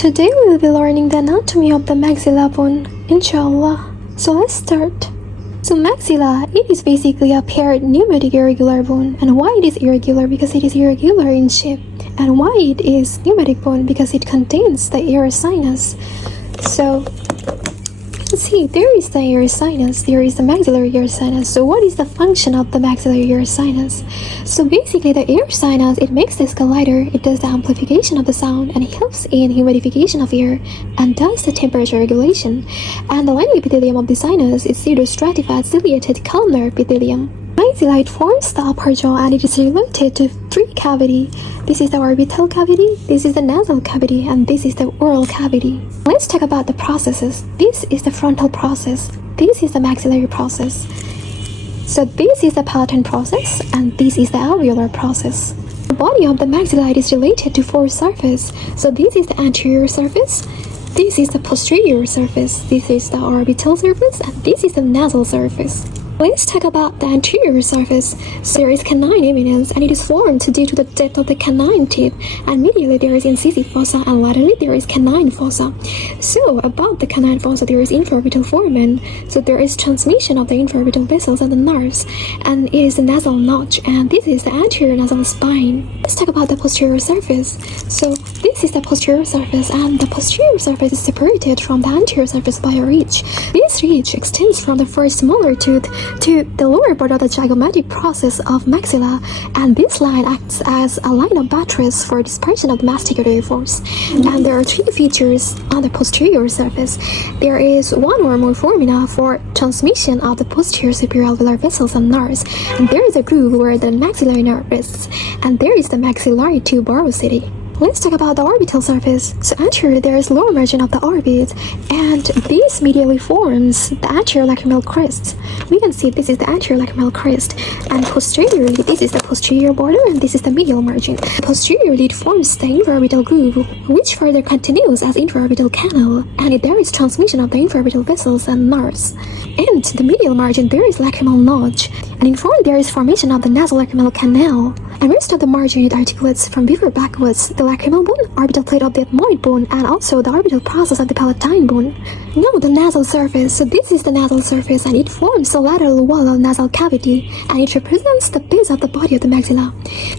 Today we will be learning the anatomy of the maxilla bone, inshallah. So let's start. So maxilla, it is basically a paired pneumatic irregular bone. And why it is irregular? Because it is irregular in shape. And why it is pneumatic bone? Because it contains the air sinus. So let's see, there is the air sinus, there is the maxillary air sinus. So what is the function of the maxillary air sinus? So basically the air sinus, it makes the skull lighter, it does the amplification of the sound, and it helps in humidification of air and does the temperature regulation. And the lining epithelium of the sinus is pseudostratified ciliated columnar epithelium. Maxilla, it forms the upper jaw and it is related to three cavities. This is the orbital cavity, this is the nasal cavity, and this is the oral cavity. Let's talk about the processes. This is the frontal process, this is the maxillary process. So this is the palatine process, and this is the alveolar process. The body of the maxilla is related to four surfaces. So this is the anterior surface, this is the posterior surface, this is the orbital surface, and this is the nasal surface. Let's talk about the anterior surface. So there is canine eminence, and it is formed due to the depth of the canine tip, and medially there is incisive fossa, and laterally there is canine fossa. So above the canine fossa there is infraorbital foramen, so there is transmission of the infraorbital vessels and the nerves, and it is the nasal notch, and this is the anterior nasal spine. Let's talk about the posterior surface. So this is the posterior surface, and the posterior surface is separated from the anterior surface by a ridge. This ridge extends from the first molar tooth to the lower part of the zygomatic process of maxilla, and this line acts as a line of buttress for dispersion of the masticatory force. And there are three features on the posterior surface. There is one or more foramina for transmission of the posterior superior alveolar vessels and nerves, and there is a groove where the maxillary nerve rests, and there is the maxillary tuberosity. Let's talk about the orbital surface. So anterior there is lower margin of the orbit, and this medially forms the anterior lacrimal crest. We can see this is the anterior lacrimal crest, and posteriorly this is the posterior border, and this is the medial margin. Posteriorly it forms the infraorbital groove, which further continues as infraorbital canal, and there is transmission of the infraorbital vessels and nerves. And the medial margin there is lacrimal notch, and in front there is formation of the nasolacrimal canal. And rest of the margin it articulates from before backwards the lacrimal bone, orbital plate of the ethmoid bone, and also the orbital process of the palatine bone. Now the nasal surface. So this is the nasal surface, and it forms the lateral wall of nasal cavity, and it represents the base of the body of the maxilla.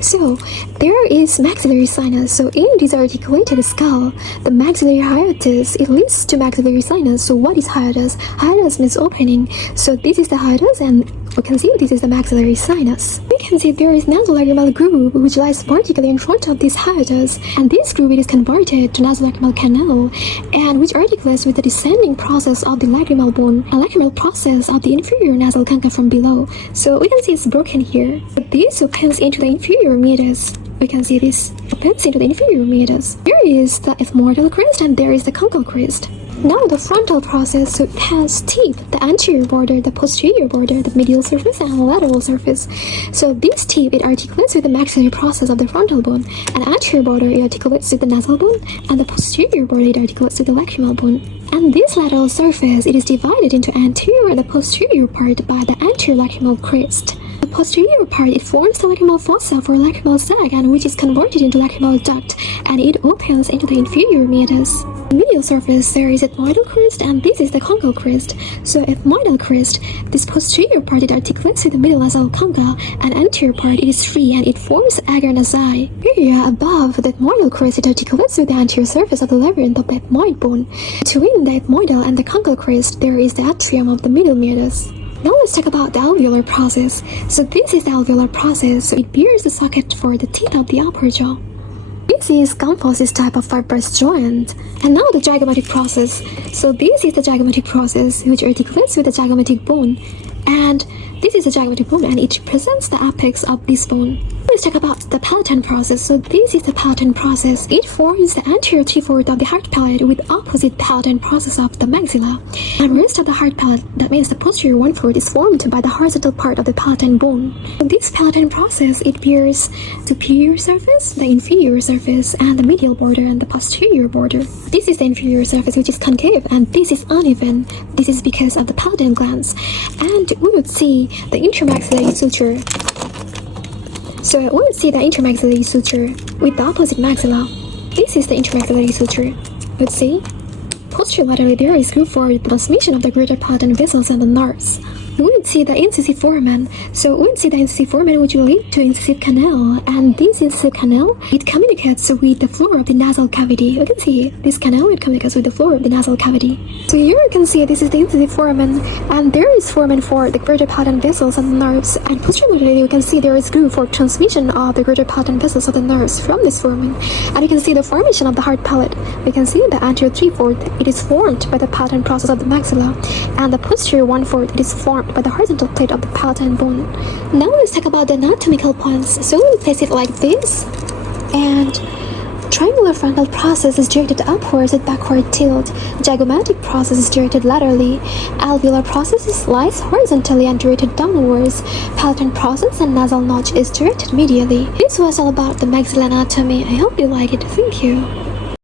So there is maxillary sinus. So in this articulated skull, the maxillary hiatus, it leads to maxillary sinus. So what is hiatus? Hiatus means opening. So this is the hiatus, and we can see this is the maxillary sinus. We can see there is nasolacrimal groove which lies vertically in front of this hiatus, and this groove is converted to nasolacrimal canal, and which articulates with the descending process of the lacrimal bone, a lacrimal process of the inferior nasal concha from below. So we can see it's broken here. But this opens into the inferior meatus. We can see this opens into the inferior meatus. There is the ethmoidal crest, and there is the conchal crest. Now the frontal process, so it has teeth, the anterior border, the posterior border, the medial surface, and the lateral surface. So this teeth, it articulates with the maxillary process of the frontal bone, and the anterior border, it articulates with the nasal bone, and the posterior border, it articulates with the lacrimal bone. And this lateral surface, it is divided into anterior and the posterior part by the anterior lacrimal crest. The posterior part, it forms the lacrimal fossa for lacrimal sac, and which is converted into lacrimal duct, and it opens into the inferior meatus. The medial surface, there is ethmoidal crest, and this is the conchal crest. So ethmoidal crest, this posterior part, it articulates with the middle nasal concha, and anterior part, it is free, and it forms agar nasi. Area above the ethmoidal crest, it articulates with the anterior surface of the labyrinth of the ethmoid bone. Between the ethmoidal and the conchal crest, there is the atrium of the middle meatus. Now let's talk about the alveolar process. So this is the alveolar process, so it bears the socket for the teeth of the upper jaw. This is Gomphosis type of fibrous joint. And now the zygomatic process. So this is the zygomatic process which articulates with the zygomatic bone. And this is the zygomatic bone, and it represents the apex of this bone. Let's talk about the palatine process. So this is the palatine process. It forms the anterior three-fourths of the hard palate with opposite palatine process of the maxilla. And rest of the hard palate, that means the posterior one-fourth, is formed by the horizontal part of the palatine bone. So this palatine process, it bears superior surface, the inferior surface, and the medial border and the posterior border. This is the inferior surface, which is concave, and this is uneven. This is because of the palatine glands. And we would see the intermaxillary suture. So we would see the intermaxillary suture with the opposite maxilla. This is the intermaxillary suture. Let's see. Posterolaterally, there is groove for the transmission of the greater part and vessels and the nerves. We would see the incisive foramen. So we would see the incisive foramen which will lead to incisive canal, and this incisive canal, it communicates with the floor of the nasal cavity. You can see this canal, it communicates with the floor of the nasal cavity. So here you can see this is the incisive foramen, and there is foramen for the greater part and vessels and nerves. And posterolaterally, you can see there is groove for transmission of the greater part and vessels of the nerves from this foramen. And you can see the formation of the hard palate. We can see the anterior 3/4, it is formed by the pattern process of the maxilla, and the posterior 1/4, it is formed by the horizontal plate of the palatine bone. Now let's talk about the anatomical points. So we'll place it like this, and triangular frontal process is directed upwards with backward tilt. Zygomatic process is directed laterally. Alveolar process lies horizontally and directed downwards. Palatine process and nasal notch is directed medially. This was all about the maxilla anatomy. I hope you like it. Thank you.